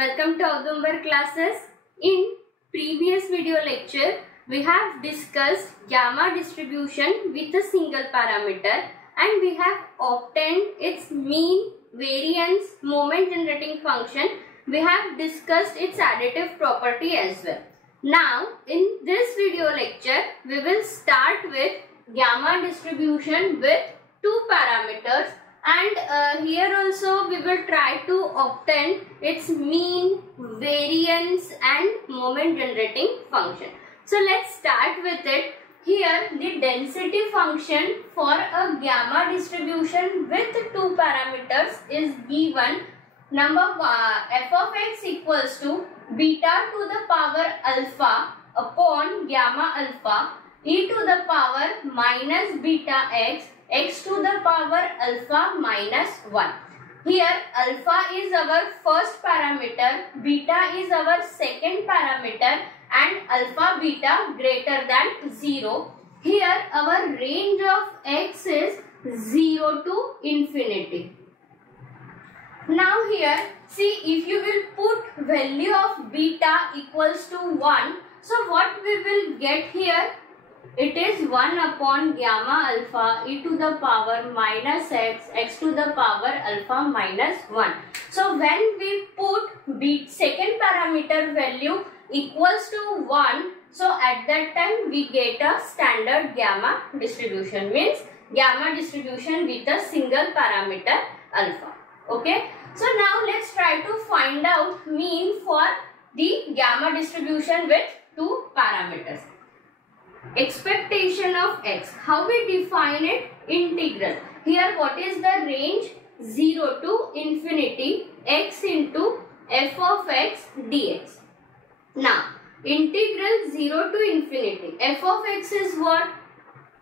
welcome to Audumbar classes. In previous video lecture, we have discussed gamma distribution with a single parameter and we have obtained its mean, variance, moment generating function. We have discussed its additive property as well. Now, in this video lecture, we will start with gamma distribution with two parameters. And here also we will try to obtain its mean, variance and moment generating function. So let's start with it. Here the density function for a gamma distribution with two parameters is given. Number one, f of x equals to beta to the power alpha upon gamma alpha e to the power minus beta x to the power alpha minus 1. Here alpha is our first parameter, beta is our second parameter and alpha beta greater than 0. Here our range of x is 0 to infinity. Now here see, if you will put value of beta equals to 1, so what we will get here? It is 1 upon gamma alpha e to the power minus x to the power alpha minus 1. So when we put second parameter value equals to 1, so at that time we get a standard gamma distribution, means gamma distribution with a single parameter alpha. Okay. So now let's try to find out mean for the gamma distribution with two parameters. Expectation of x. How we define it? Integral. Here what is the range? 0 to infinity x into f of x dx. Now integral 0 to infinity. F of x is what?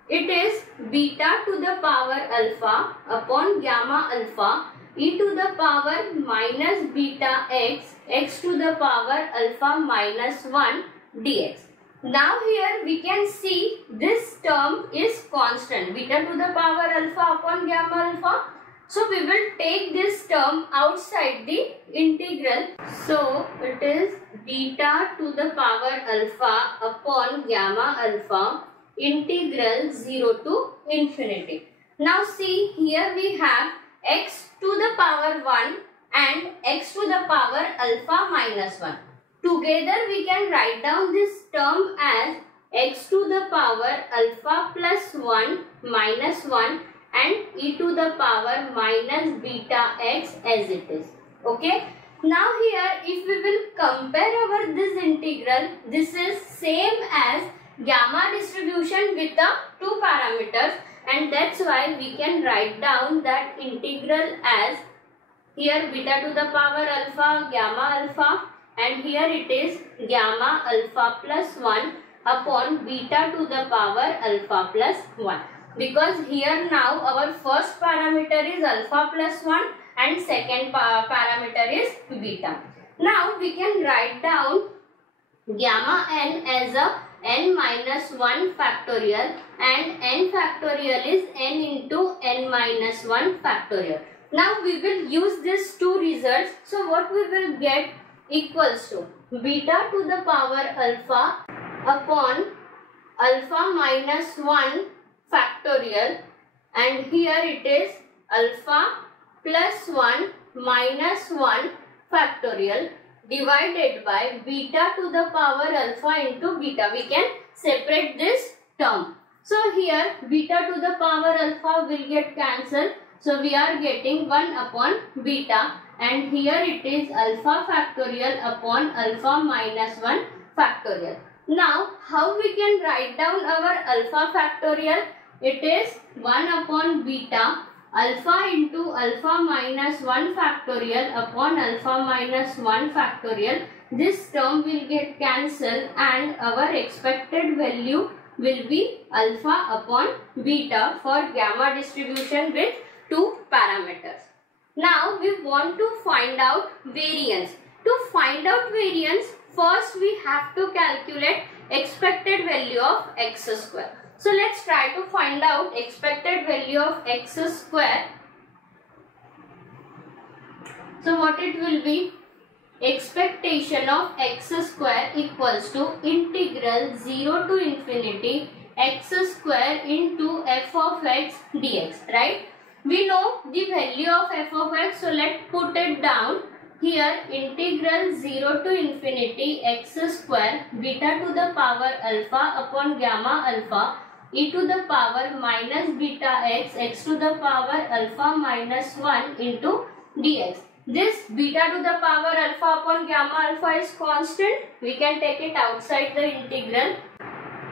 It is beta to the power alpha upon gamma alpha e to the power minus beta x to the power alpha minus 1 dx. Now here we can see this term is constant, beta to the power alpha upon gamma alpha. So we will take this term outside the integral. So it is beta to the power alpha upon gamma alpha integral 0 to infinity. Now see, here we have x to the power 1 and x to the power alpha minus 1. Together we can write down this term as x to the power alpha plus 1 minus 1 and e to the power minus beta x as it is. Okay. Now here if we will compare this integral, this is same as gamma distribution with the two parameters, and that's why we can write down that integral as here beta to the power alpha gamma alpha, and here it is gamma alpha plus 1 upon beta to the power alpha plus 1. Because here now our first parameter is alpha plus 1 and second parameter is beta. Now we can write down gamma n as a n minus 1 factorial and n factorial is n into n minus 1 factorial. Now we will use these two results. So what we will get equals to beta to the power alpha upon alpha minus 1 factorial, and here it is alpha plus 1 minus 1 factorial divided by beta to the power alpha into beta. We can separate this term. So here beta to the power alpha will get cancelled. So we are getting 1 upon beta, and here it is alpha factorial upon alpha minus 1 factorial. Now how we can write down our alpha factorial? It is 1 upon beta alpha into alpha minus 1 factorial upon alpha minus 1 factorial. This term will get cancelled and our expected value will be alpha upon beta for gamma distribution with two parameters. Now we want to find out variance. To find out variance, first we have to calculate expected value of x square. So let's try to find out expected value of x square. So what it will be? expectation of x square equals to integral 0 to infinity x square into f of x dx, right? We know the value of f of x, so let's put it down. Here integral 0 to infinity x square beta to the power alpha upon gamma alpha e to the power minus beta x to the power alpha minus 1 into dx. This beta to the power alpha upon gamma alpha is constant. We can take it outside the integral.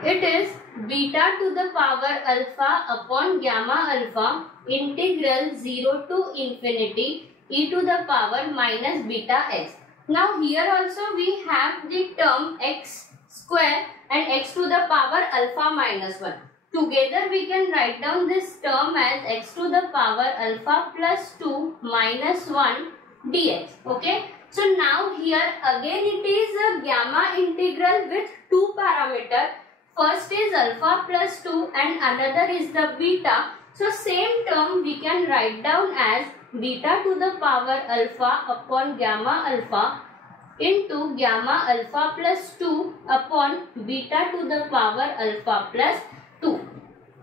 It is beta to the power alpha upon gamma alpha integral 0 to infinity e to the power minus beta x. Now here also we have the term x square and x to the power alpha minus 1. Together we can write down this term as x to the power alpha plus 2 minus 1 dx. Okay. So now here again it is a gamma integral with two parameters. First is alpha plus 2 and another is the beta. So same term we can write down as beta to the power alpha upon gamma alpha into gamma alpha plus 2 upon beta to the power alpha plus 2.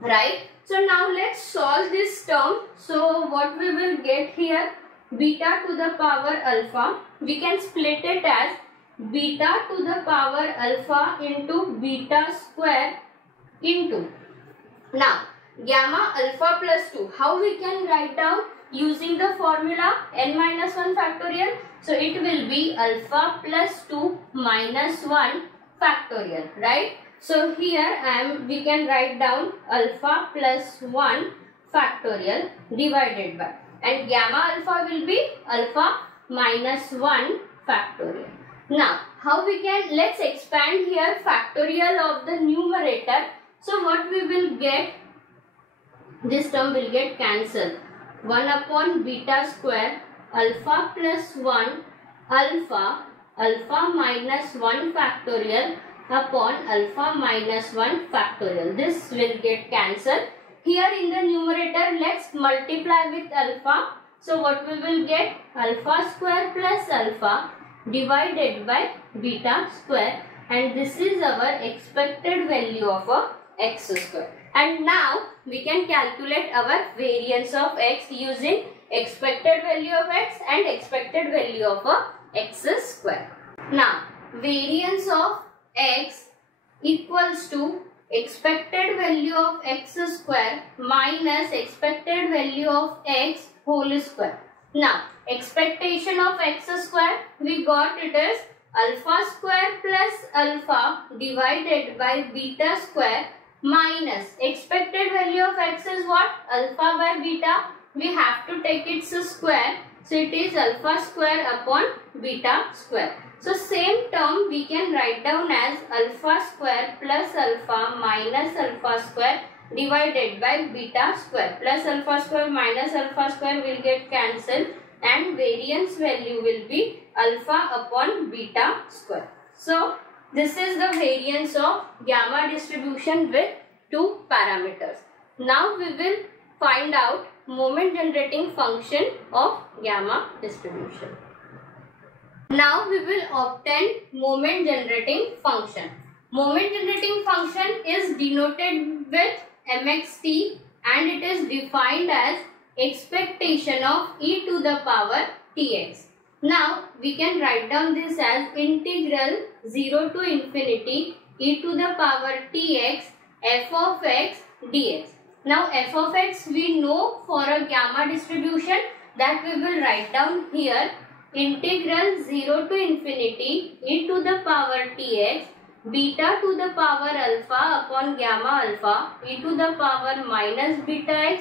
Right? So now let's solve this term. So what we will get here, beta to the power alpha, we can split it as beta to the power alpha into beta square into, now gamma alpha plus 2, how we can write down? Using the formula n minus 1 factorial. So it will be alpha plus 2 minus 1 factorial, right? So here we can write down alpha plus 1 factorial divided by, and gamma alpha will be alpha minus 1 factorial. Now how we can, let's expand here factorial of the numerator. So what we will get, this term will get cancelled. 1 upon beta square alpha plus 1 alpha minus 1 factorial upon alpha minus 1 factorial. This will get cancelled. Here in the numerator, let's multiply with alpha. So what we will get? Alpha square plus alpha divided by beta square, and this is our expected value of x square. And now we can calculate our variance of x using expected value of x and expected value of x square. Now variance of x equals to expected value of x square minus expected value of x whole square. Now expectation of x square, we got it as alpha square plus alpha divided by beta square minus expected value of x is what? Alpha by beta. We have to take its square. So it is alpha square upon beta square. So same term we can write down as alpha square plus alpha minus alpha square divided by beta square. Plus alpha square minus alpha square will get cancelled, and variance value will be alpha upon beta square. So this is the variance of gamma distribution with two parameters. Now we will find out moment generating function of gamma distribution. Now we will obtain moment generating function. Moment generating function is denoted with mxt and it is defined as expectation of e to the power tx. Now we can write down this as integral 0 to infinity e to the power tx f of x dx. Now f of x we know for a gamma distribution, that we will write down here integral 0 to infinity e to the power tx beta to the power alpha upon gamma alpha e to the power minus beta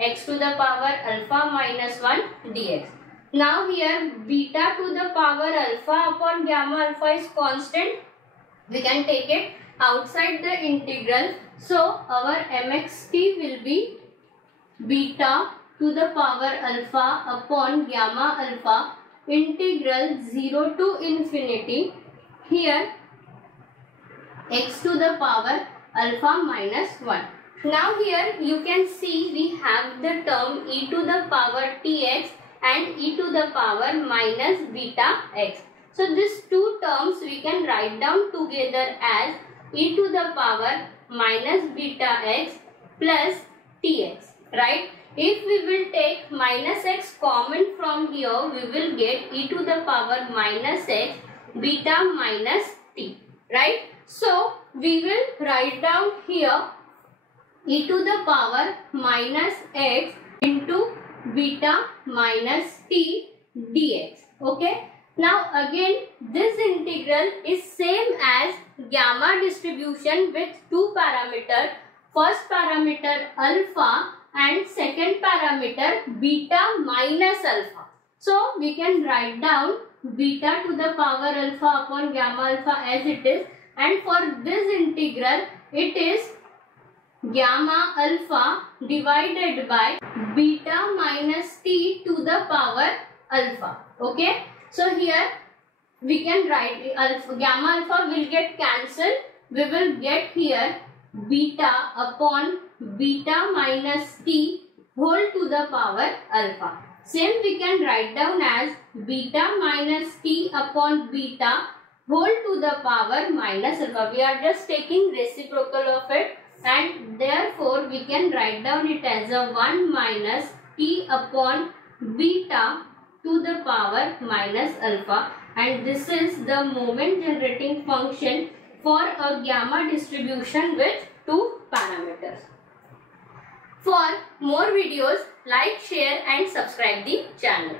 x to the power alpha minus 1 dx. Now here beta to the power alpha upon gamma alpha is constant. We can take it outside the integral. So our mxt will be beta to the power alpha upon gamma alpha integral 0 to infinity, here x to the power alpha minus 1. Now here you can see we have the term e to the power tx and e to the power minus beta x. So these two terms we can write down together as e to the power minus beta x plus tx, right? If we will take minus x common from here, we will get e to the power minus x beta minus t, right? So we will write down here e to the power minus x into beta minus t dx. Okay. Now again this integral is same as gamma distribution with two parameters. First parameter alpha and second parameter beta minus alpha. So we can write down beta to the power alpha upon gamma alpha as it is, and for this integral it is gamma alpha divided by beta minus t to the power alpha. Okay. So here we can write gamma alpha will get cancelled. We will get here beta upon beta minus t whole to the power alpha. Same we can write down as beta minus t upon beta whole to the power minus alpha. We are just taking reciprocal of it, and therefore we can write down it as a 1 minus t upon beta to the power minus alpha, and this is the moment generating function for a gamma distribution with two parameters. For more videos, like, share and subscribe the channel.